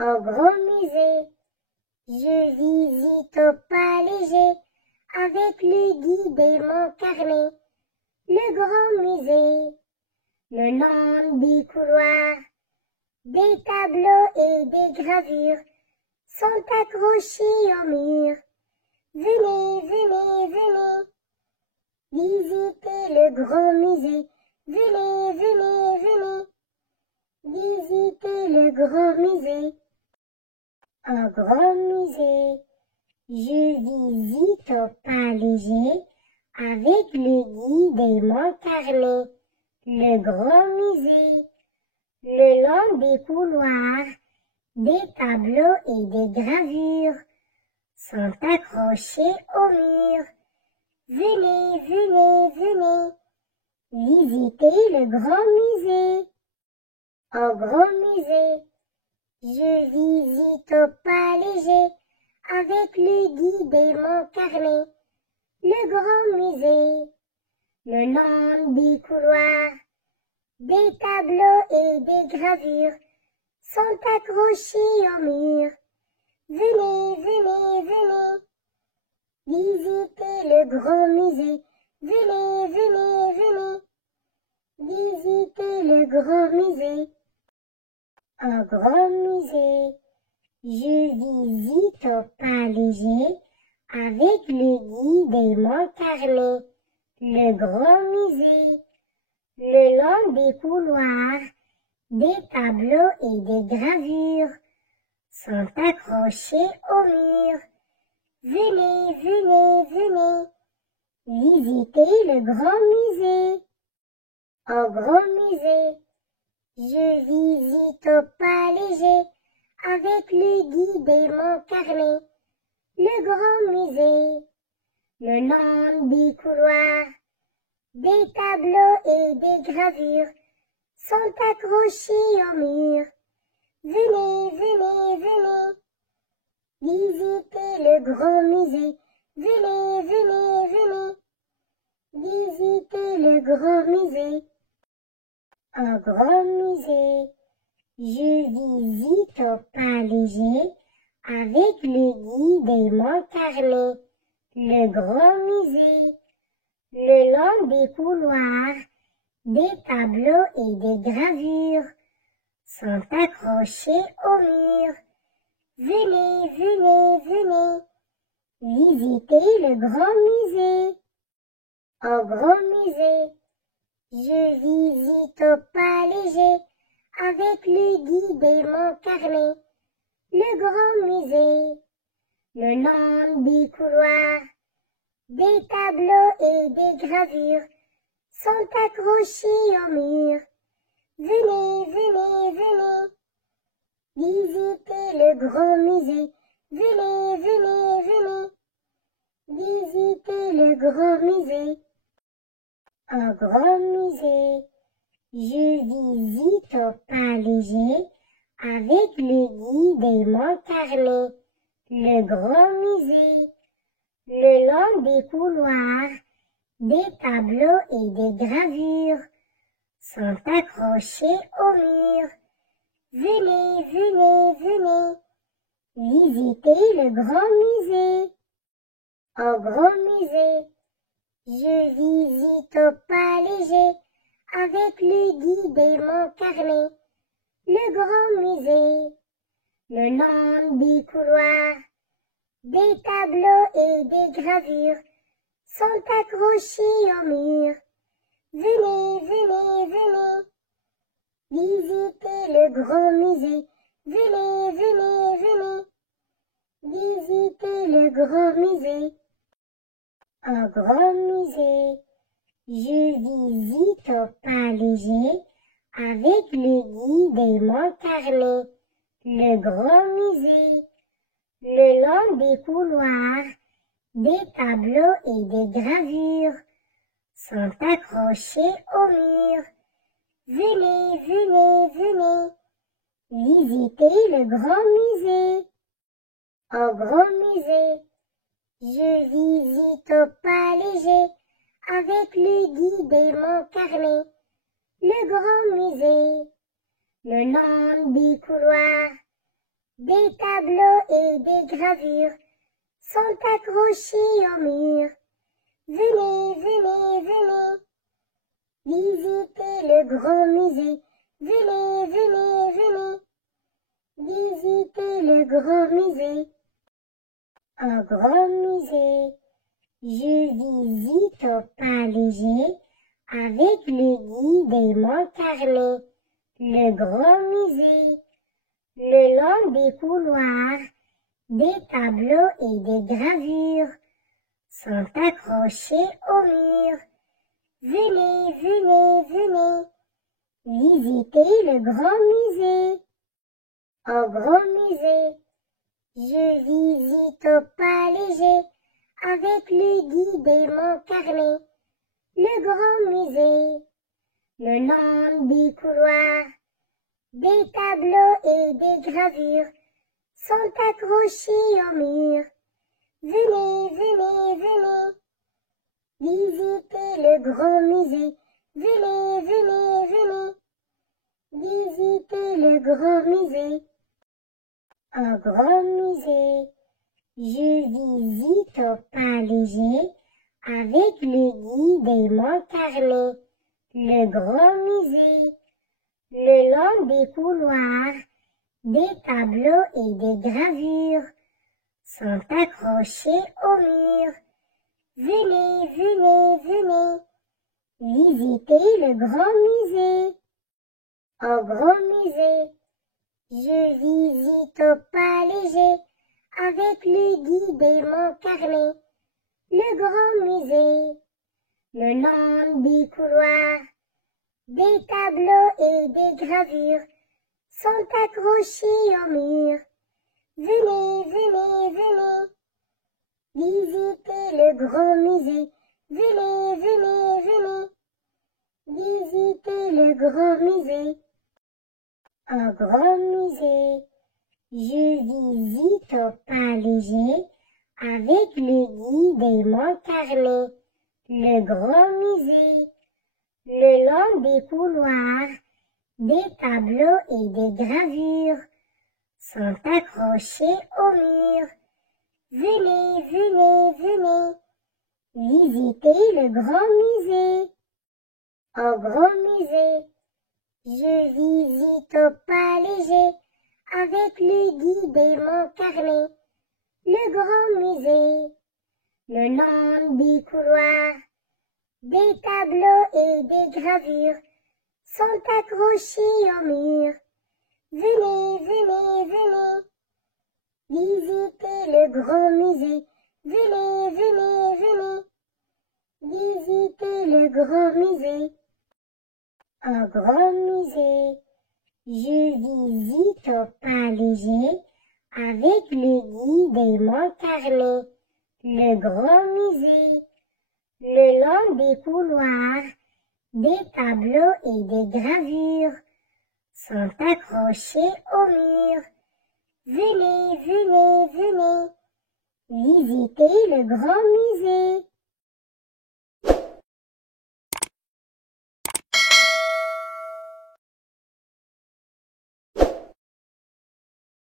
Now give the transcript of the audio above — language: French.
Au grand musée, je visite au pas léger, avec le guide et mon carnet. Le grand musée, le long des couloirs, des tableaux et des gravures sont accrochés au mur. Venez, venez, venez, visitez le grand musée. Venez, venez, venez, visitez le grand musée. Au grand musée, je visite au pas léger, avec le guide et mon carnet. Le grand musée, le long des couloirs, des tableaux et des gravures sont accrochés au mur. Venez, venez, venez, visitez le grand musée. Au grand musée, je visite au pas léger, avec le guide et mon carnet. Le grand musée, le long des couloirs, des tableaux et des gravures sont accrochés au mur. Venez, venez, venez, visitez le grand musée. Venez, venez, venez, visitez le grand musée. Au grand musée, je visite au pas léger, avec le guide et mon carnet. Le grand musée, le long des couloirs, des tableaux et des gravures sont accrochés au mur. Venez, venez, venez, visitez le grand musée. Au grand musée, je visite au pas léger, avec le guide et mon carnet. Le grand musée, le long des couloirs, des tableaux et des gravures sont accrochés au mur. Venez, venez, venez, visitez le grand musée. Venez, venez, venez, visitez le grand musée. Au grand musée, je visite au pas léger, avec le guide et mon carnet. Le grand musée, le long des couloirs, des tableaux et des gravures sont accrochés au mur. Venez, venez, venez, visitez le grand musée. Au grand musée, je visite au pas léger, avec le guide et mon carnet. Le grand musée, le long des couloirs, des tableaux et des gravures sont accrochés au mur. Venez, venez, venez, visitez le grand musée. Venez, venez, venez, visitez le grand musée. Au grand musée, je visite au pas léger, avec le guide et mon carnet. Le grand musée, le long des couloirs, des tableaux et des gravures sont accrochés au mur. Venez, venez, venez, visitez le grand musée. Au grand musée, je visite au pas léger, avec le guide et mon carnet. Le grand musée, le long des couloirs, des tableaux et des gravures sont accrochés au mur. Venez, venez, venez, visitez le grand musée. Venez, venez, venez, visitez le grand musée. Au grand musée, je visite au pas léger, avec le guide et mon carnet. Le grand musée, le long des couloirs, des tableaux et des gravures sont accrochés au mur. Venez, venez, venez, visitez le grand musée. Au grand musée, je visite au pas léger, avec le guide et mon carnet. Le grand musée, le long des couloirs, Des tableaux et des gravures sont accrochés au mur. Venez, venez, venez, visitez le grand musée. Venez, venez, venez, visitez le grand musée. Au grand musée, je visite au pas léger avec le guide et mon carnet. Le grand musée, le long des couloirs, des tableaux et des gravures sont accrochés au mur. Venez, venez, venez, visitez le grand musée. Au grand musée, je visite au pas léger avec le guide et mon carnet. Le grand musée, le long des couloirs, des tableaux et des gravures sont accrochés au mur. Venez, venez, venez, visitez le grand musée. Venez, venez, venez, visitez le grand musée. Au grand musée, je visite au pas léger avec le guide et mon carnet. Le grand musée, le long des couloirs, des tableaux et des gravures sont accrochés au mur. Venez, venez, venez, visitez le grand musée. Au grand musée, je visite au pas léger avec le guide et mon carnet. Le grand musée, le long des couloirs, des tableaux et des gravures sont accrochés au mur. Venez, venez, venez, visitez le grand musée. Venez, venez, venez, visitez le grand musée. Au grand musée, je visite au pas léger avec le guide et mon carnet. Le grand musée, le long des couloirs, des tableaux et des gravures sont accrochés au mur. Venez, venez, venez, visitez le grand musée. Au grand musée, je visite au pas léger avec le guide et mon carnet. Le grand musée, le long des couloirs, des tableaux et des gravures sont accrochés au mur. Venez, venez, venez, visitez le grand musée. Venez, venez, venez, visitez le grand musée. Au grand musée, je visite au pas léger avec le guide et mon carnet. Le grand musée, le long des couloirs, des tableaux et des gravures sont accrochés au mur. Venez, venez, venez, visitez le grand musée.